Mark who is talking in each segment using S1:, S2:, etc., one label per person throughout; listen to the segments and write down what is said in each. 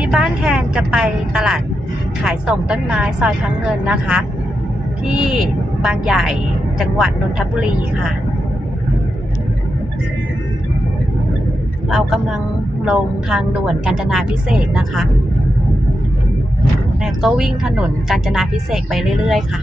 S1: นี้บ้านแทนจะไปตลาดขายส่งต้นไม้ซอยพังเงินนะคะ ที่บางใหญ่จังหวัดนนทบุรีค่ะ เรากำลังลงทางด่วนกาญจนาพิเศษนะคะแล้วก็วิ่งถนนกาญจนาพิเศษไปเรื่อยๆค่ะ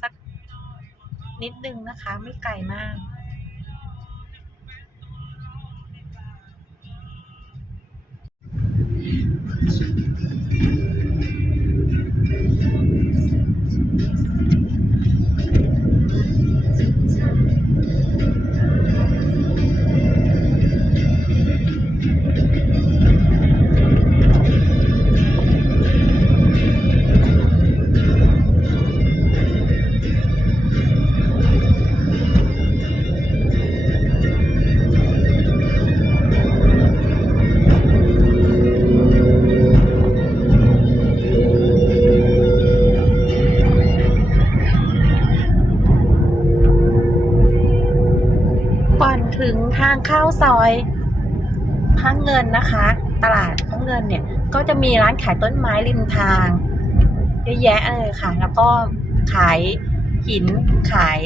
S1: สักนิดนึงนะคะ ไม่ไกลมากก่ ข้าวซอยพระเงินนะคะ ตลาดพระเงินเนี่ย ก็จะมีร้านขายต้นไม้ริมทางเยอะแยะเลยค่ะ แล้วก็ขายหินขาย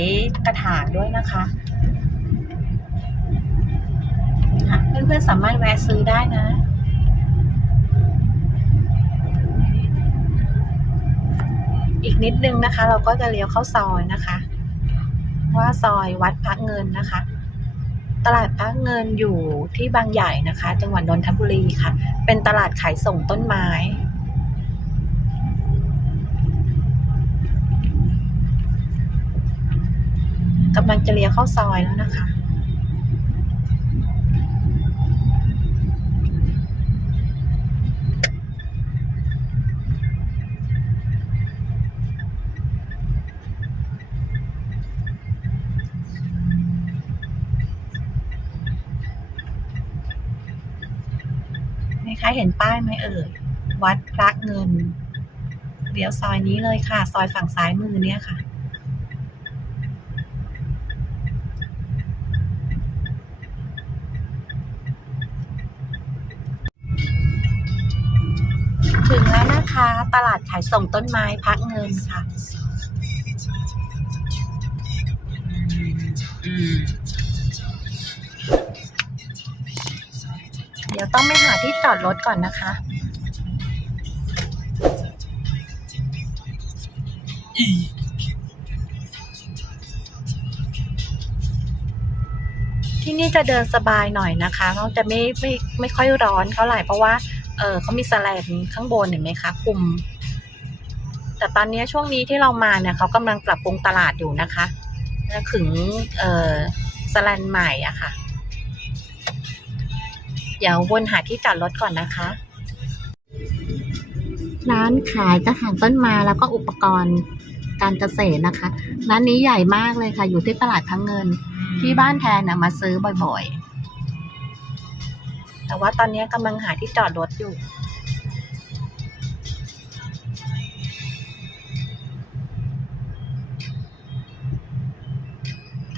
S1: กระถางด้วยนะคะค่ะเพื่อนๆสามารถแวะซื้อได้นะอีกนิดนึงนะคะ เราก็จะเลี้ยวเข้าซอยนะคะ ว่าซอยวัดพระเงินนะคะ ตลาดพระเงินอยู่ที่บางใหญ่นะคะ จังหวัดนนทบุรีค่ะ เป็นตลาดขายส่งต้นไม้กำลังจะเลี้ยวเข้าซอยแล้วนะคะ คะเห็นป้ายไหมเอ่ยวัดพระเงิน เดี๋ยวซอยนี้เลยค่ะ ซอยฝั่งซ้ายมือเนี่ยค่ะ ถึงแล้วนะคะ ตลาดขายส่งต้นไม้พระเงินค่ะ ดี๋ยวต้องไปหาที่จอดรถก่อนนะคะ ที่นี่จะเดินสบายหน่อยนะคะเราจะไม่ไม่ไม่ค่อยร้อนเท่าไหร่เพราะว่า เออเขามีแสแลนข้างบนเห็นไหมคะคุม แต่ตอนนี้ช่วงนี้ที่เรามาเนี่ยเขากำลังปรับปรุงตลาดอยู่นะคะแล้วขึงเออแสแลนใหม่อะค่ะ เดี๋ยววนหาที่จอดรถก่อนนะคะ ร้านขายกระถางต้นไม้แล้วก็อุปกรณ์การเกษตรนะคะ ร้านนี้ใหญ่มากเลยค่ะ อยู่ที่ตลาดพังเงิน ที่บ้านแทนนะมาซื้อบ่อยๆ แต่ว่าตอนนี้กำลังหาที่จอดรถอยู่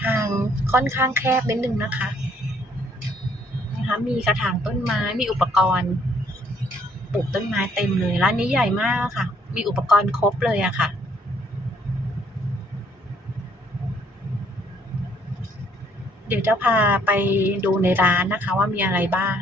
S1: ทางค่อนข้างแคบนิดนึงนะคะนะคะ มีกระถางต้นไม้ มีอุปกรณ์ปลูกต้นไม้เต็มเลย ร้านนี้ใหญ่มากค่ะ มีอุปกรณ์ครบเลยอะค่ะ เดี๋ยวจะพาไปดูในร้านนะคะว่ามีอะไรบ้าง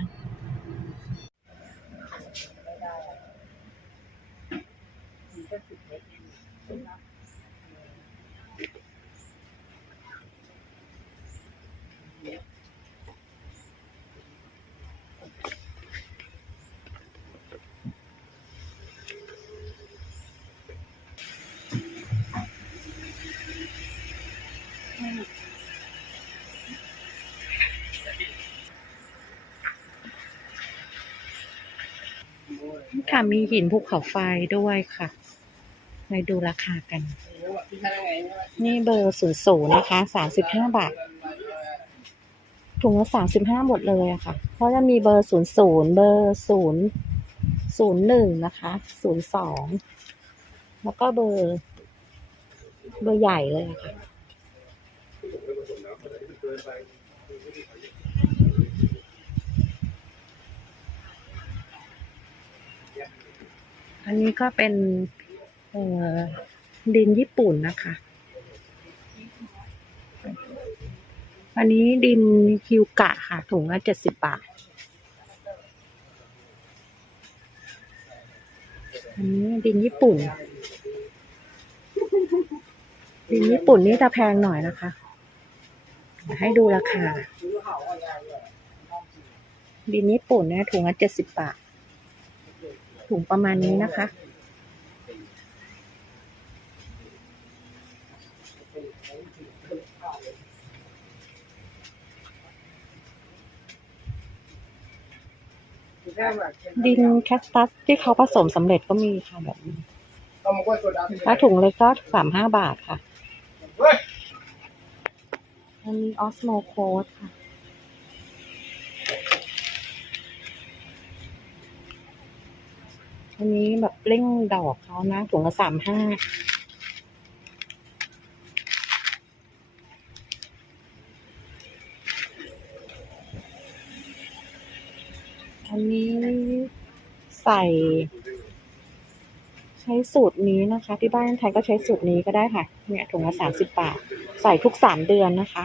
S1: ค่ะ มีหินภูเขาไฟด้วยค่ะ ไปดูราคากัน นี่เบอร์ศูนย์ศูนย์นะคะสามสิบห้าบาท ถุงละสามสิบห้าหมดเลยอะค่ะ เพราะจะมีเบอร์ศูนย์ศูนย์เบอร์ศูนย์ศูนย์หนึ่งนะคะศูนย์สองแล้วก็เบอร์เบอร์ใหญ่เลยอะค่ะ อันนี้ก็เป็นดินญี่ปุ่นนะคะ อันนี้ดินคิวกะค่ะ ถุงละเจ็ดสิบบาท อันนี้ดินญี่ปุ่น ดินญี่ปุ่นนี่จะแพงหน่อยนะคะ ให้ดูราคา ดินญี่ปุ่นเนี่ยถุงละเจ็ดสิบบาท ถุงประมาณนี้นะคะ ดินแคสตัสที่เขาผสมสำเร็จก็มีค่ะแบบนี้ถ้าถุงเล็กก็สามห้าบาทค่ะ อันนี้ออสโมโคดค่ะ อันนี้แบบเร่งดอกเขานะถุงละสามห้าอันนี้ใส่ ใช้สูตรนี้นะคะ ที่บ้านไทยก็ใช้สูตรนี้ก็ได้ค่ะ เนี่ยถุงละสามสิบบาท ใส่ทุกสามเดือนนะคะ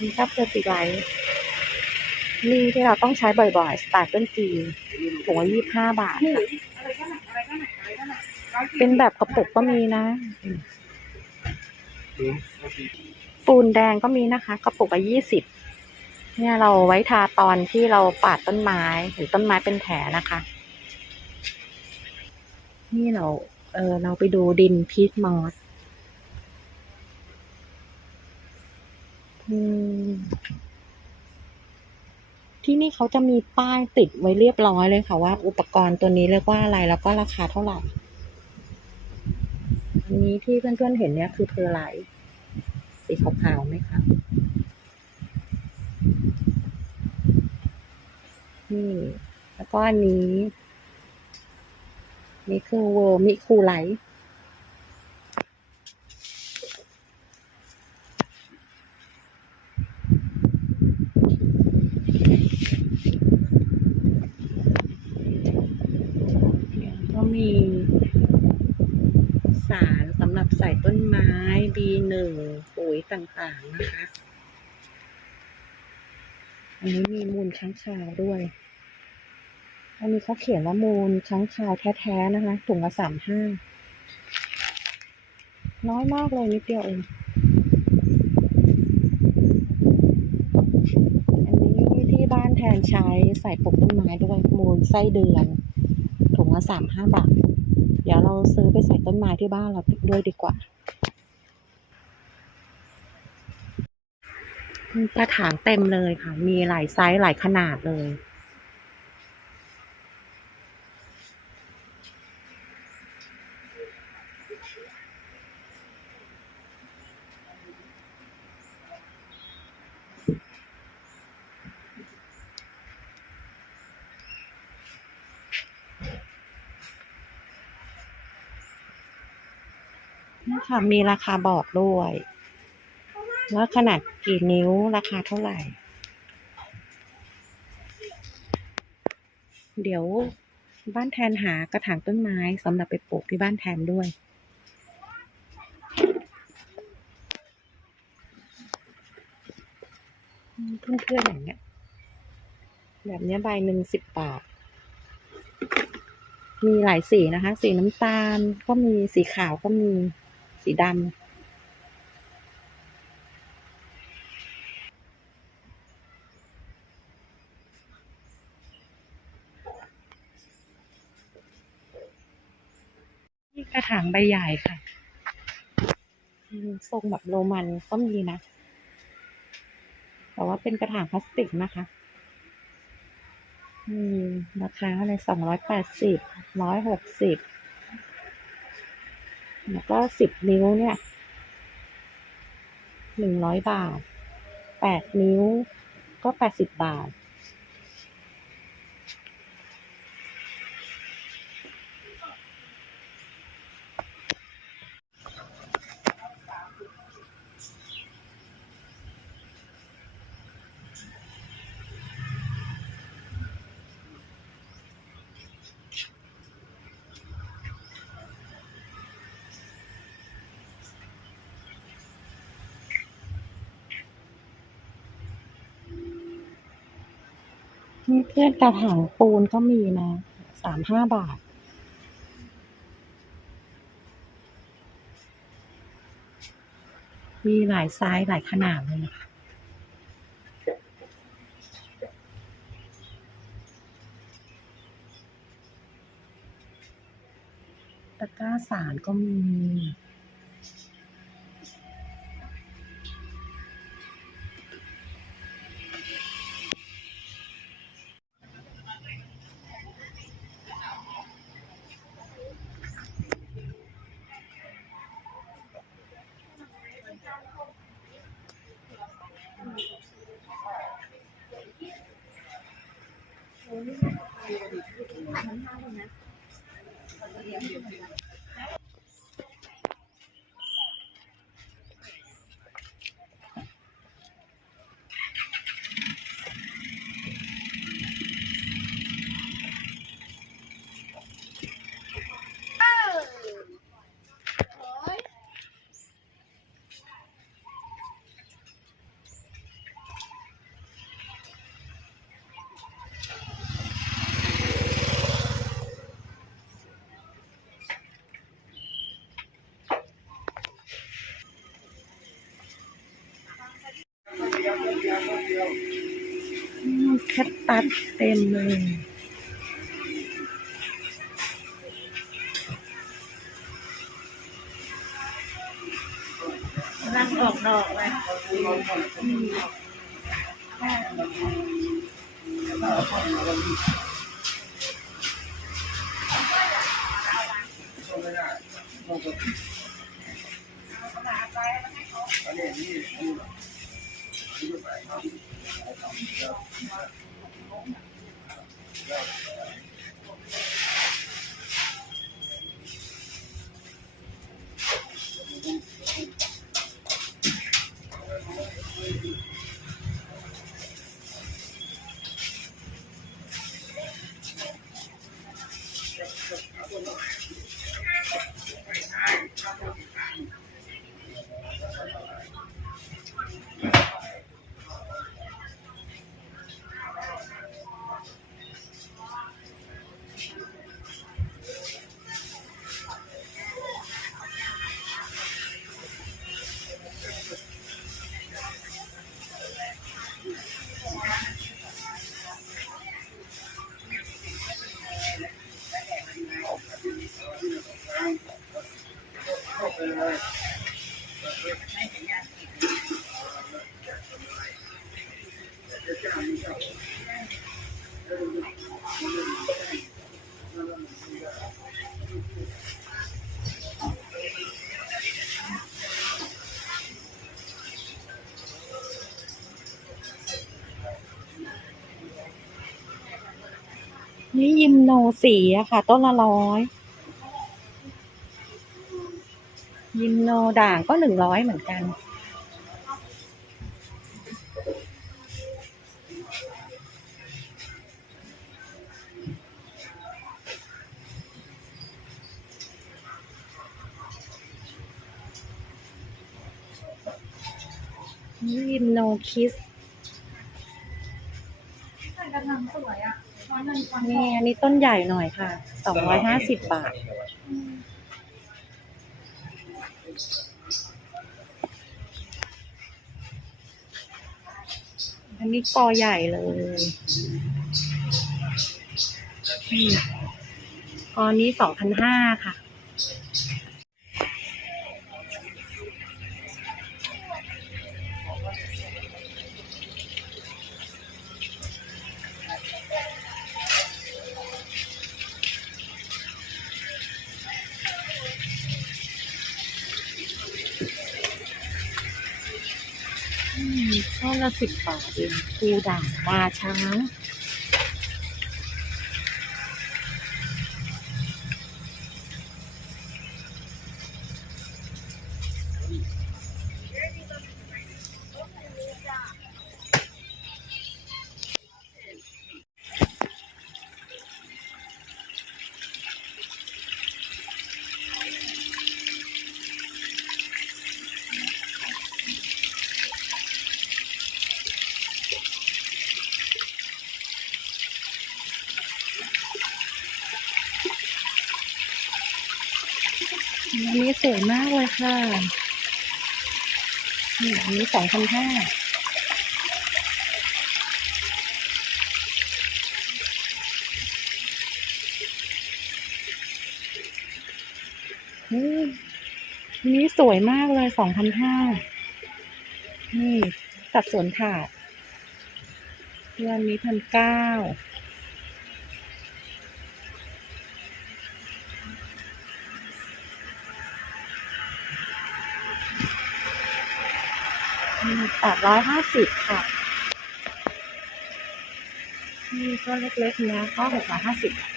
S1: นี่ก็เพื่อติไลท์นี่ที่เราต้องใช้บ่อยๆ สตาร์เติลจีถุงละยี่ห้าบาทค่ะเป็นแบบกระปุกก็มีนะ ปูนแดงก็มีนะคะ กระปุกละยี่สิบเนี่ยเราไว้ทาตอนที่เราปาดต้นไม้หรือต้นไม้เป็นแผลนะคะ นี่เรา เออเราไปดูดินพีทมอส ที่นี่เขาจะมีป้ายติดไว้เรียบร้อยเลยค่ะว่า อุปกรณ์ตัวนี้เรียกว่าอะไรแล้วก็ราคาเท่าไหร่ อันนี้ที่เพื่อนๆเห็นเนี่ยคือเพอร์ไลท์สีขาวๆไหมคะนี่แล้วก็อันนี้ นี่คือเวอร์มิคูไลท์ก็มีสารสำหรับใส่ต้นไม้ B1 ปุ๋ ยต่างๆนะคะ อันนี้มีมูลค้างคาวด้วย อันนี้เขาเขียนว่ามูลค้างคาวแท้ๆนะคะ ถุงละสามห้า น้อยมากเลยนิดเดียวเอง อันนี้ที่บ้านแทนใช้ใส่ปลูกต้นไม้ด้วย มูลไส้เดือน ถุงละสามห้าบาท เดี๋ยวเราซื้อไปใส่ต้นไม้ที่บ้านเราด้วยดีกว่า กระถางเต็มเลยค่ะ มีหลายไซส์หลายขนาดเลยนี่ค่ะมีราคาบอกด้วย ว่าขนาดกี่นิ้วราคาเท่าไหร่ เดี๋ยวบ้านแทนหากระถางต้นไม้สำหรับไปปลูกที่บ้านแทนด้วย เพื่อนๆอย่างเงี้ย แบบเนี้ยใบหนึ่งสิบบาท มีหลายสีนะคะ สีน้ำตาลก็มีสีขาวก็มีสีดำ นี่กระถางใบใหญ่ค่ะทรงแบบโรมันก็มีนะ แต่ว่าเป็นกระถางพลาสติกนะคะอืมราคาอะไรสองร้อยแปดสิบร้อยหกสิบแล้วก็สิบนิ้วเนี่ยหนึ่งร้อยบาทแปดนิ้วก็แปดสิบบาท เพื่อนกระถางปูนก็มีนะสามห้าบาท มีหลายไซส์หลายขนาดเลยนะคะตะกร้าสารก็มี Thank you. แคทตัสเต็มเลย
S2: รังออกดอกเลย
S1: นี่ Thank you. นี่ยิมโนสีอะค่ะ ต้นละร้อย ยิมโนด่างก็หนึ่งร้อยเหมือนกันยิมโนคิส
S2: กำสวยอะ นี่
S1: อันนี้ต้นใหญ่หน่อยค่ะ สองร้อยห้าสิบบาท อันนี้กอใหญ่เลยอืมกอนี้สองพันห้าค่ะ ละสิบบาทเองปูด่างมาช้าง วยมากเลยค่ะนี่อันนี้สองพันห้าอนนี้สวยมากเลยสองพันห้า นี่สัดส่วนถาดเรืองนี้พันเก้า 850 ค่ะ นี่ก็เล็กๆนะก็650